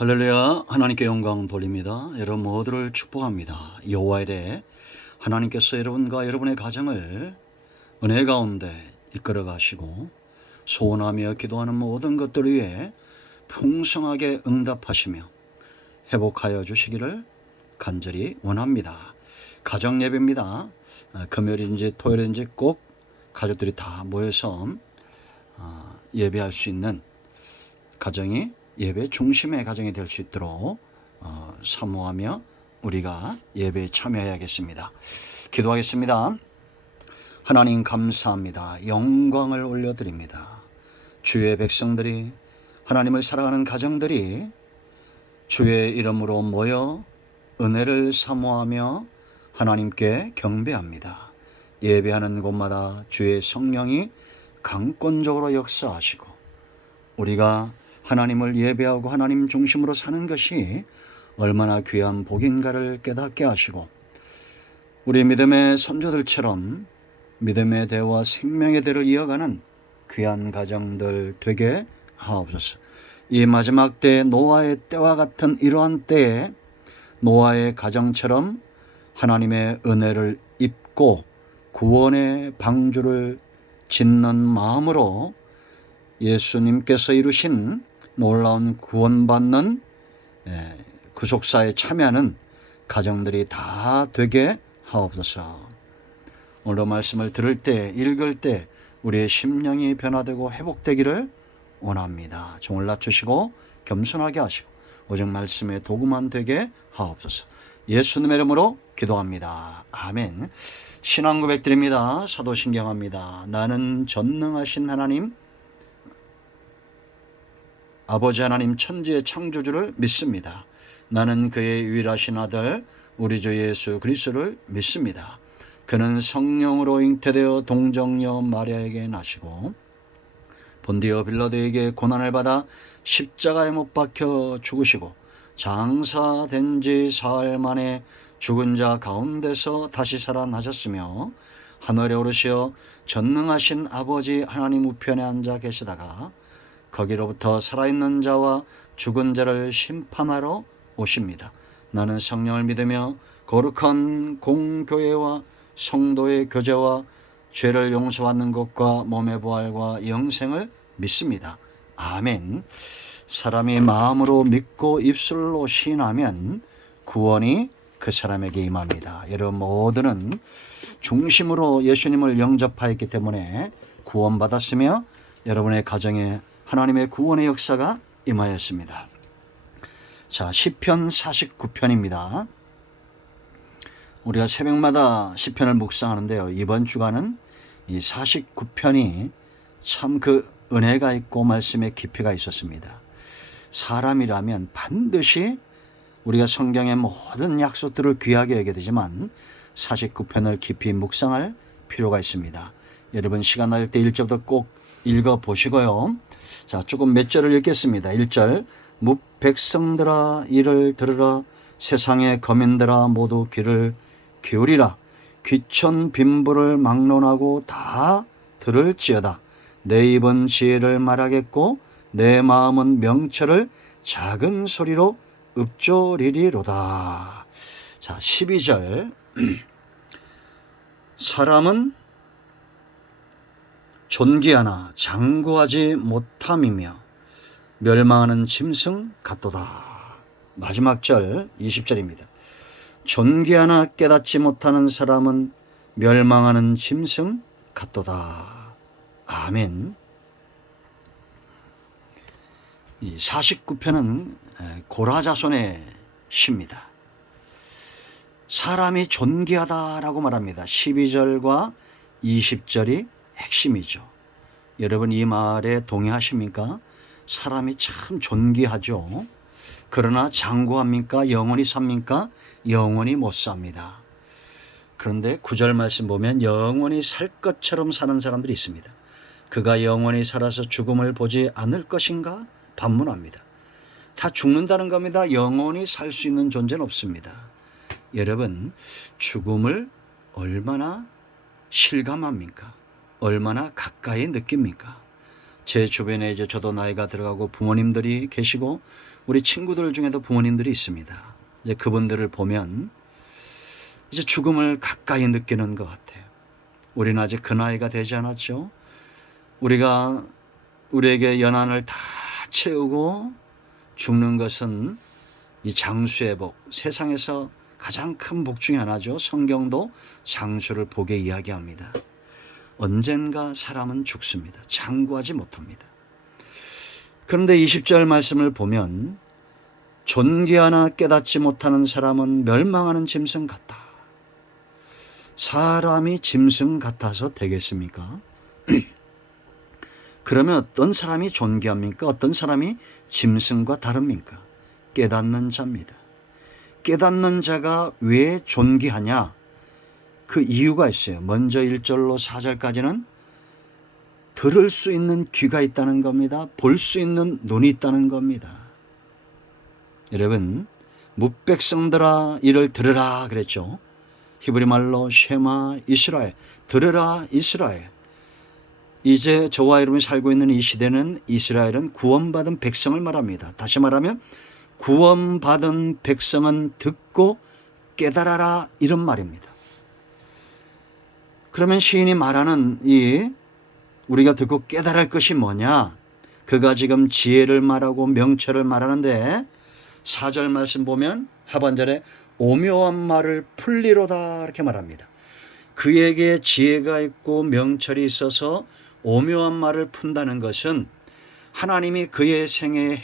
할렐루야. 하나님께 영광 돌립니다. 여러분 모두를 축복합니다. 여호와에 대해 하나님께서 여러분과 여러분의 가정을 은혜 가운데 이끌어 가시고 소원하며 기도하는 모든 것들 위해 풍성하게 응답하시며 회복하여 주시기를 간절히 원합니다. 가정 예배입니다. 금요일인지 토요일인지 꼭 가족들이 다 모여서 예배할 수 있는 가정이 예배 중심의 가정이 될 수 있도록 사모하며 우리가 예배에 참여해야겠습니다. 기도하겠습니다. 하나님 감사합니다. 영광을 올려드립니다. 주의 백성들이, 하나님을 사랑하는 가정들이 주의 이름으로 모여 은혜를 사모하며 하나님께 경배합니다. 예배하는 곳마다 주의 성령이 강권적으로 역사하시고 우리가 하나님을 예배하고 하나님 중심으로 사는 것이 얼마나 귀한 복인가를 깨닫게 하시고 우리 믿음의 선조들처럼 믿음의 대와 생명의 대를 이어가는 귀한 가정들 되게 하옵소서. 이 마지막 때 노아의 때와 같은 이러한 때에 노아의 가정처럼 하나님의 은혜를 입고 구원의 방주를 짓는 마음으로 예수님께서 이루신 놀라운 구원받는 구속사에 참여하는 가정들이 다 되게 하옵소서. 오늘 말씀을 들을 때, 읽을 때 우리의 심령이 변화되고 회복되기를 원합니다. 종을 낮추시고 겸손하게 하시고 오직 말씀의 도구만 되게 하옵소서. 예수님의 이름으로 기도합니다. 아멘. 신앙 고백 드립니다. 사도신경합니다. 나는 전능하신 하나님 아버지 하나님 천지의 창조주를 믿습니다. 나는 그의 유일하신 아들 우리 주 예수 그리스도를 믿습니다. 그는 성령으로 잉태되어 동정녀 마리아에게 나시고 본디오 빌라도에게 고난을 받아 십자가에 못 박혀 죽으시고 장사된 지 사흘 만에 죽은 자 가운데서 다시 살아나셨으며 하늘에 오르시어 전능하신 아버지 하나님 우편에 앉아 계시다가 거기로부터 살아있는 자와 죽은 자를 심판하러 오십니다. 나는 성령을 믿으며 거룩한 공교회와 성도의 교제와 죄를 용서받는 것과 몸의 부활과 영생을 믿습니다. 아멘. 사람이 마음으로 믿고 입술로 시인하면 구원이 그 사람에게 임합니다. 여러분 모두는 중심으로 예수님을 영접하였기 때문에 구원받았으며 여러분의 가정에 하나님의 구원의 역사가 임하였습니다. 자, 시편 49편입니다. 우리가 새벽마다 시편을 묵상하는데요. 이번 주간은 이 49편이 참 그 은혜가 있고 말씀의 깊이가 있었습니다. 사람이라면 반드시 우리가 성경의 모든 약속들을 귀하게 여겨야 되지만 49편을 깊이 묵상할 필요가 있습니다. 여러분 시간 날 때 1절부터 꼭 읽어보시고요. 자, 조금 몇 절을 읽겠습니다. 1절 백성들아 이를 들으라 세상의 거민들아 모두 귀를 기울이라 귀천 빈부를 막론하고 다 들을지어다 내 입은 지혜를 말하겠고 내 마음은 명철을 작은 소리로 읊조리리로다. 자, 12절 사람은 존귀하나 장구하지 못함이며 멸망하는 짐승 같도다. 마지막 절 20절입니다. 존귀하나 깨닫지 못하는 사람은 멸망하는 짐승 같도다. 아멘. 이 49편은 고라자손의 시입니다. 사람이 존귀하다라고 말합니다. 12절과 20절이 핵심이죠. 여러분 이 말에 동의하십니까? 사람이 참 존귀하죠. 그러나 장구합니까? 영원히 삽니까? 영원히 못 삽니다. 그런데 9절 말씀 보면 영원히 살 것처럼 사는 사람들이 있습니다. 그가 영원히 살아서 죽음을 보지 않을 것인가? 반문합니다. 다 죽는다는 겁니다. 영원히 살 수 있는 존재는 없습니다. 여러분 죽음을 얼마나 실감합니까? 얼마나 가까이 느낍니까? 제 주변에 이제 저도 나이가 들어가고 부모님들이 계시고 우리 친구들 중에도 부모님들이 있습니다. 이제 그분들을 보면 이제 죽음을 가까이 느끼는 것 같아요. 우리는 아직 그 나이가 되지 않았죠. 우리에게 연한을 다 채우고 죽는 것은 이 장수의 복, 세상에서 가장 큰 복 중에 하나죠. 성경도 장수를 복에 이야기합니다. 언젠가 사람은 죽습니다. 장구하지 못합니다. 그런데 20절 말씀을 보면 존귀하나 깨닫지 못하는 사람은 멸망하는 짐승 같다. 사람이 짐승 같아서 되겠습니까? 그러면 어떤 사람이 존귀합니까? 어떤 사람이 짐승과 다릅니까? 깨닫는 자입니다. 깨닫는 자가 왜 존귀하냐? 그 이유가 있어요. 먼저 1절로 4절까지는 들을 수 있는 귀가 있다는 겁니다. 볼 수 있는 눈이 있다는 겁니다. 여러분, 뭇백성들아 이를 들으라 그랬죠. 히브리 말로 쉐마 이스라엘, 들으라 이스라엘. 이제 저와 여러분이 살고 있는 이 시대는 이스라엘은 구원받은 백성을 말합니다. 다시 말하면 구원받은 백성은 듣고 깨달아라 이런 말입니다. 그러면 시인이 말하는 우리가 듣고 깨달을 것이 뭐냐? 그가 지금 지혜를 말하고 명철을 말하는데 4절 말씀 보면 하반절에 오묘한 말을 풀리로다 이렇게 말합니다. 그에게 지혜가 있고 명철이 있어서 오묘한 말을 푼다는 것은 하나님이 그의 생애에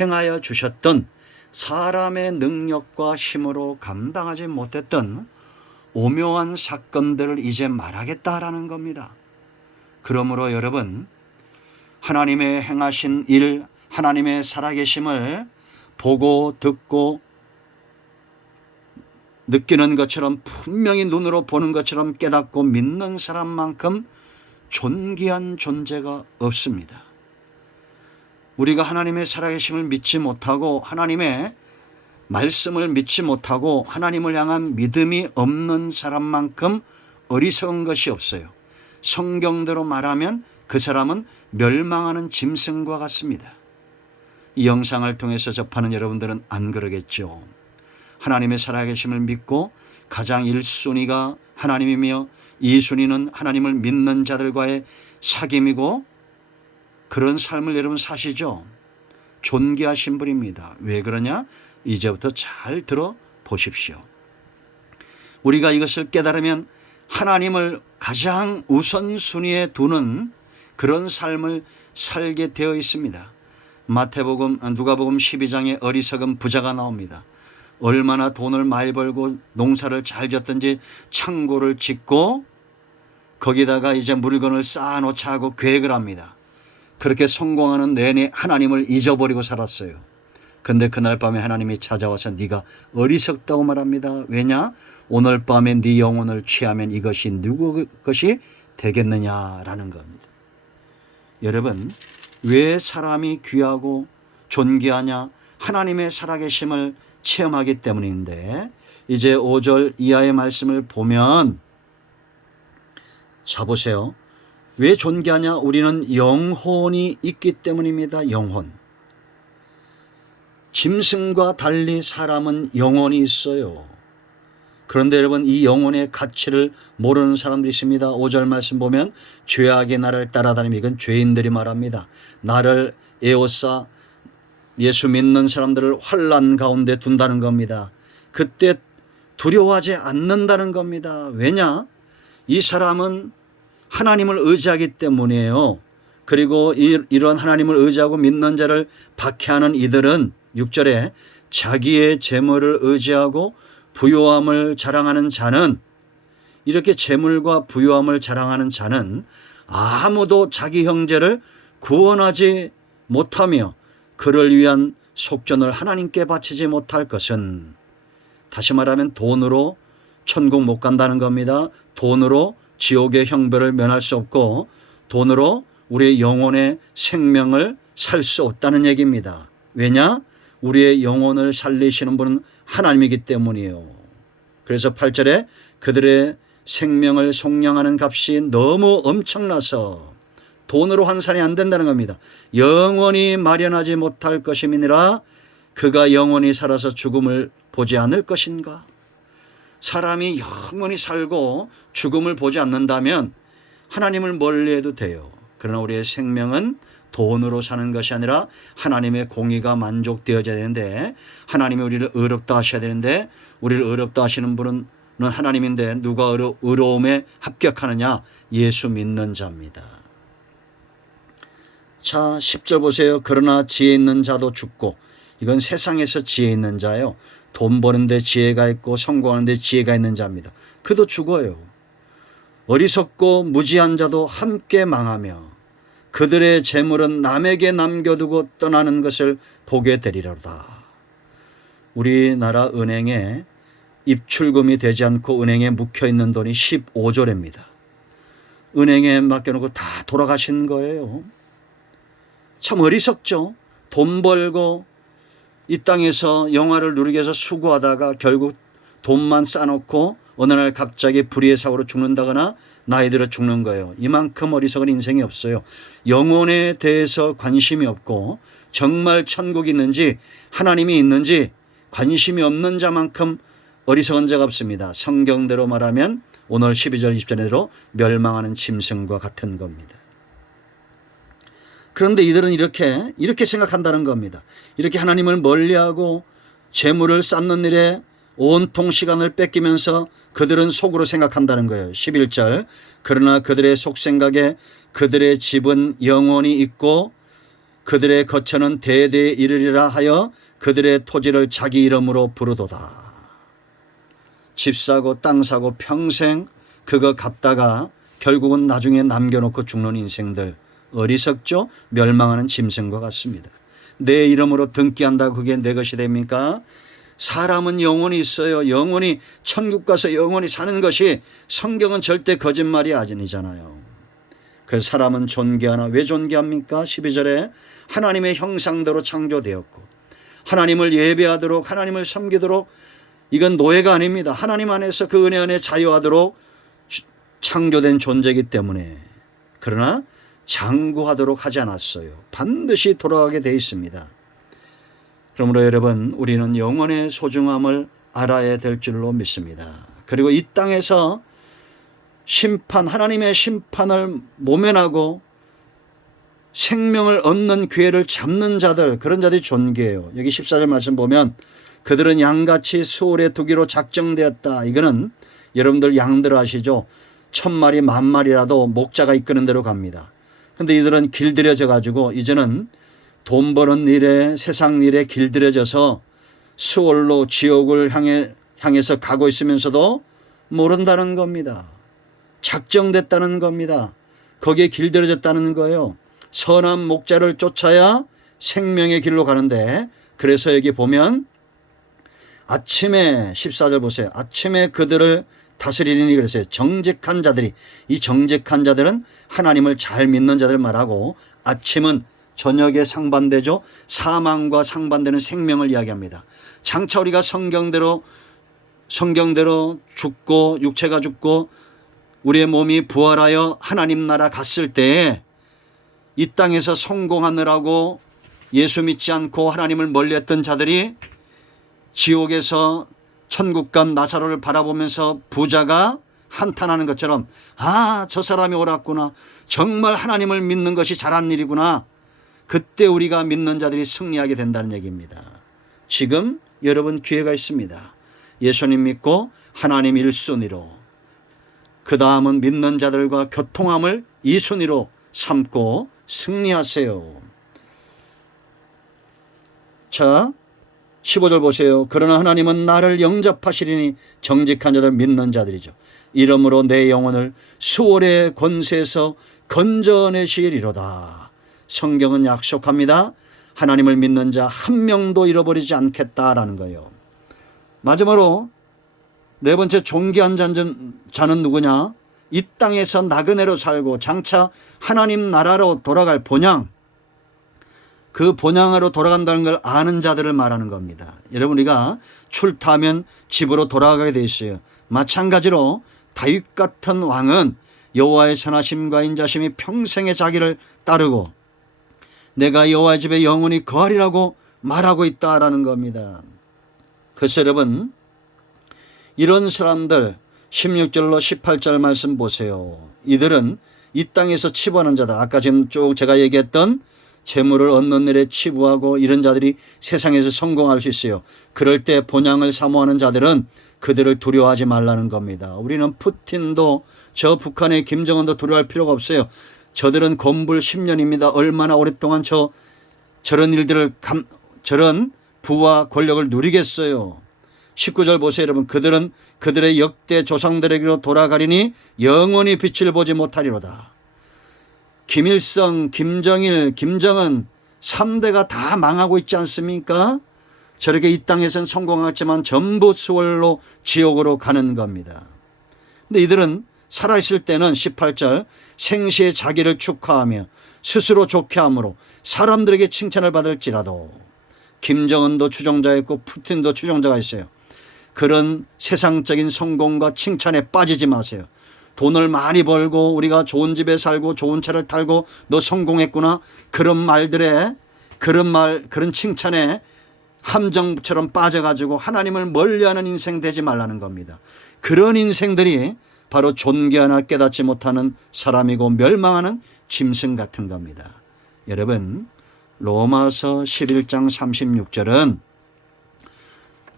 행하여 주셨던 사람의 능력과 힘으로 감당하지 못했던 오묘한 사건들을 이제 말하겠다라는 겁니다. 그러므로 여러분, 하나님의 행하신 일, 하나님의 살아계심을 보고 듣고 느끼는 것처럼 분명히 눈으로 보는 것처럼 깨닫고 믿는 사람만큼 존귀한 존재가 없습니다. 우리가 하나님의 살아계심을 믿지 못하고 하나님의 말씀을 믿지 못하고 하나님을 향한 믿음이 없는 사람만큼 어리석은 것이 없어요. 성경대로 말하면 그 사람은 멸망하는 짐승과 같습니다. 이 영상을 통해서 접하는 여러분들은 안 그러겠죠. 하나님의 살아계심을 믿고 가장 1순위가 하나님이며 2순위는 하나님을 믿는 자들과의 사귐이고 그런 삶을 여러분 사시죠. 존귀하신 분입니다. 왜 그러냐? 이제부터 잘 들어보십시오. 우리가 이것을 깨달으면 하나님을 가장 우선순위에 두는 그런 삶을 살게 되어 있습니다. 누가복음 12장에 어리석은 부자가 나옵니다. 얼마나 돈을 많이 벌고 농사를 잘 졌든지 창고를 짓고 거기다가 이제 물건을 쌓아놓자 하고 계획을 합니다. 그렇게 성공하는 내내 하나님을 잊어버리고 살았어요. 근데 그날 밤에 하나님이 찾아와서 네가 어리석다고 말합니다. 왜냐? 오늘 밤에 네 영혼을 취하면 이것이 누구 것이 되겠느냐라는 겁니다. 여러분, 왜 사람이 귀하고 존귀하냐? 하나님의 살아계심을 체험하기 때문인데 이제 5절 이하의 말씀을 보면 자 보세요. 왜 존귀하냐? 우리는 영혼이 있기 때문입니다. 영혼. 짐승과 달리 사람은 영혼이 있어요. 그런데 여러분 이 영혼의 가치를 모르는 사람들이 있습니다. 5절 말씀 보면 죄악이 나를 따라다니며 이건 죄인들이 말합니다. 나를 에워싸 예수 믿는 사람들을 환난 가운데 둔다는 겁니다. 그때 두려워하지 않는다는 겁니다. 왜냐? 이 사람은 하나님을 의지하기 때문이에요. 그리고 이런 하나님을 의지하고 믿는 자를 박해하는 이들은 6절에 자기의 재물을 의지하고 부요함을 자랑하는 자는 이렇게 재물과 부요함을 자랑하는 자는 아무도 자기 형제를 구원하지 못하며 그를 위한 속전을 하나님께 바치지 못할 것은 다시 말하면 돈으로 천국 못 간다는 겁니다. 돈으로 지옥의 형벌을 면할 수 없고 돈으로 우리의 영혼의 생명을 살 수 없다는 얘기입니다. 왜냐? 우리의 영혼을 살리시는 분은 하나님이기 때문이에요. 그래서 8절에 그들의 생명을 속량하는 값이 너무 엄청나서 돈으로 환산이 안 된다는 겁니다. 영원히 마련하지 못할 것임이니라. 그가 영원히 살아서 죽음을 보지 않을 것인가. 사람이 영원히 살고 죽음을 보지 않는다면 하나님을 멀리해도 돼요. 그러나 우리의 생명은 돈으로 사는 것이 아니라 하나님의 공의가 만족되어져야 되는데, 하나님이 우리를 의롭다 하셔야 되는데, 우리를 의롭다 하시는 분은 하나님인데 누가 의로움에 합격하느냐? 예수 믿는 자입니다. 자, 10절 보세요. 그러나 지혜 있는 자도 죽고, 이건 세상에서 지혜 있는 자예요. 돈 버는데 지혜가 있고 성공하는데 지혜가 있는 자입니다. 그도 죽어요. 어리석고 무지한 자도 함께 망하며 그들의 재물은 남에게 남겨두고 떠나는 것을 보게 되리로다. 우리나라 은행에 입출금이 되지 않고 은행에 묵혀있는 돈이 15조래입니다. 은행에 맡겨놓고 다 돌아가신 거예요. 참 어리석죠. 돈 벌고 이 땅에서 영화를 누리기 위해서 수고하다가 결국 돈만 쌓아놓고 어느 날 갑자기 불의의 사고로 죽는다거나 나이 들어 죽는 거예요. 이만큼 어리석은 인생이 없어요. 영혼에 대해서 관심이 없고 정말 천국이 있는지 하나님이 있는지 관심이 없는 자만큼 어리석은 자가 없습니다. 성경대로 말하면 오늘 12절 20절대로 멸망하는 짐승과 같은 겁니다. 그런데 이들은 이렇게 생각한다는 겁니다. 이렇게 하나님을 멀리하고 재물을 쌓는 일에 온통 시간을 뺏기면서 그들은 속으로 생각한다는 거예요. 11절 그러나 그들의 속생각에 그들의 집은 영원히 있고 그들의 거처는 대대에 이르리라 하여 그들의 토지를 자기 이름으로 부르도다. 집 사고 땅 사고 평생 그거 갚다가 결국은 나중에 남겨놓고 죽는 인생들, 어리석죠? 멸망하는 짐승과 같습니다. 내 이름으로 등기한다고 그게 내 것이 됩니까? 사람은 영원히 있어요. 영원히 천국 가서 영원히 사는 것이 성경은 절대 거짓말이 아니잖아요. 그래서 사람은 존귀하나 왜 존귀합니까? 12절에 하나님의 형상대로 창조되었고 하나님을 예배하도록 하나님을 섬기도록, 이건 노예가 아닙니다. 하나님 안에서 그 은혜 안에 자유하도록 창조된 존재이기 때문에. 그러나 장구하도록 하지 않았어요. 반드시 돌아가게 돼 있습니다. 그러므로 여러분, 우리는 영혼의 소중함을 알아야 될 줄로 믿습니다. 그리고 이 땅에서 하나님의 심판을 모면하고 생명을 얻는 기회를 잡는 자들, 그런 자들이 존귀해요. 여기 14절 말씀 보면 그들은 양같이 수월에 두기로 작정되었다. 이거는 여러분들 양들 아시죠? 1000마리 10,000마리라도 목자가 이끄는 대로 갑니다. 근데 이들은 길들여져 가지고 이제는 돈 버는 일에 세상 일에 길들여져서 수월로 지옥을 향해서 가고 있으면서도 모른다는 겁니다. 작정됐다는 겁니다. 거기에 길들여졌다는 거예요. 선한 목자를 쫓아야 생명의 길로 가는데, 그래서 여기 보면 아침에 14절 보세요. 아침에 그들을 다스리니 그랬어요. 정직한 자들이, 이 정직한 자들은 하나님을 잘 믿는 자들 말하고, 아침은 저녁에 상반되죠. 사망과 상반되는 생명을 이야기합니다. 장차 우리가 성경대로 죽고 육체가 죽고 우리의 몸이 부활하여 하나님 나라 갔을 때에 이 땅에서 성공하느라고 예수 믿지 않고 하나님을 멀리했던 자들이 지옥에서 천국 간 나사로를 바라보면서 부자가 한탄하는 것처럼, 아, 저 사람이 옳았구나. 정말 하나님을 믿는 것이 잘한 일이구나. 그때 우리가 믿는 자들이 승리하게 된다는 얘기입니다. 지금 여러분 기회가 있습니다. 예수님 믿고 하나님 1순위로, 그 다음은 믿는 자들과 교통함을 2순위로 삼고 승리하세요. 자, 15절 보세요. 그러나 하나님은 나를 영접하시리니, 정직한 자들 믿는 자들이죠. 이러므로 내 영혼을 수월의 권세에서 건져내시리로다. 성경은 약속합니다. 하나님을 믿는 자 한 명도 잃어버리지 않겠다라는 거예요. 마지막으로 네 번째 존귀한 자는 누구냐? 이 땅에서 나그네로 살고 장차 하나님 나라로 돌아갈 본향, 그 본향으로 돌아간다는 걸 아는 자들을 말하는 겁니다. 여러분, 우리가 출타하면 집으로 돌아가게 돼 있어요. 마찬가지로 다윗 같은 왕은 여호와의 선하심과 인자심이 평생에 자기를 따르고 내가 여호와의 집에 영원히 거하리라고 말하고 있다라는 겁니다. 그래서 여러분, 이런 사람들 16절로 18절 말씀 보세요. 이들은 이 땅에서 치부하는 자다. 아까 지금 쭉 제가 얘기했던 재물을 얻는 일에 치부하고 이런 자들이 세상에서 성공할 수 있어요. 그럴 때 본향을 사모하는 자들은 그들을 두려워하지 말라는 겁니다. 우리는 푸틴도 저 북한의 김정은도 두려워할 필요가 없어요. 저들은 건불 10년입니다. 얼마나 오랫동안 저런 일들을 저런 부와 권력을 누리겠어요. 19절 보세요, 여러분. 그들은 그들의 역대 조상들에게로 돌아가리니 영원히 빛을 보지 못하리로다. 김일성, 김정일, 김정은 3대가 다 망하고 있지 않습니까? 저렇게 이 땅에선 성공했지만 전부 수월로 지옥으로 가는 겁니다. 근데 이들은 살아있을 때는 18절 생시에 자기를 축하하며 스스로 좋게 함으로 사람들에게 칭찬을 받을지라도 김정은도 추종자였고 푸틴도 추종자가 있어요. 그런 세상적인 성공과 칭찬에 빠지지 마세요. 돈을 많이 벌고 우리가 좋은 집에 살고 좋은 차를 타고 너 성공했구나. 그런 칭찬에 함정처럼 빠져가지고 하나님을 멀리하는 인생 되지 말라는 겁니다. 그런 인생들이 바로 존귀 하나 깨닫지 못하는 사람이고 멸망하는 짐승 같은 겁니다. 여러분, 로마서 11장 36절은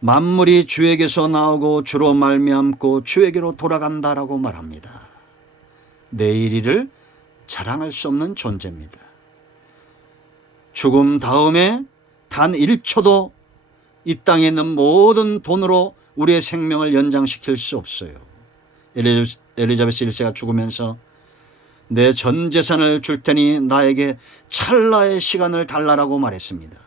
만물이 주에게서 나오고 주로 말미암고 주에게로 돌아간다라고 말합니다. 내일 일을 자랑할 수 없는 존재입니다. 죽음 다음에 단 1초도 이 땅에 있는 모든 돈으로 우리의 생명을 연장시킬 수 없어요. 엘리자베스 1세가 죽으면서 내 전 재산을 줄 테니 나에게 찰나의 시간을 달라라고 말했습니다.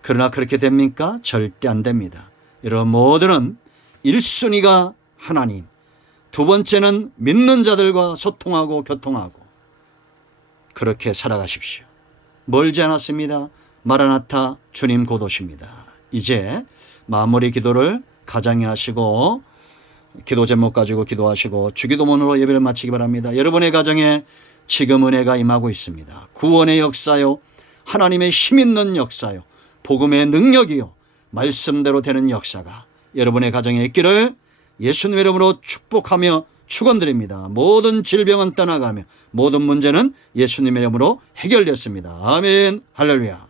그러나 그렇게 됩니까? 절대 안 됩니다. 여러분, 모두는 1순위가 하나님, 두 번째는 믿는 자들과 소통하고 교통하고 그렇게 살아가십시오. 멀지 않았습니다. 마라나타, 주님 곧 오십니다. 이제 마무리 기도를 가장히 하시고 기도 제목 가지고 기도하시고 주기도문으로 예배를 마치기 바랍니다. 여러분의 가정에 지금 은혜가 임하고 있습니다. 구원의 역사요, 하나님의 힘 있는 역사요, 복음의 능력이요, 말씀대로 되는 역사가 여러분의 가정에 있기를 예수님의 이름으로 축복하며 축원드립니다. 모든 질병은 떠나가며 모든 문제는 예수님의 이름으로 해결됐습니다. 아멘. 할렐루야.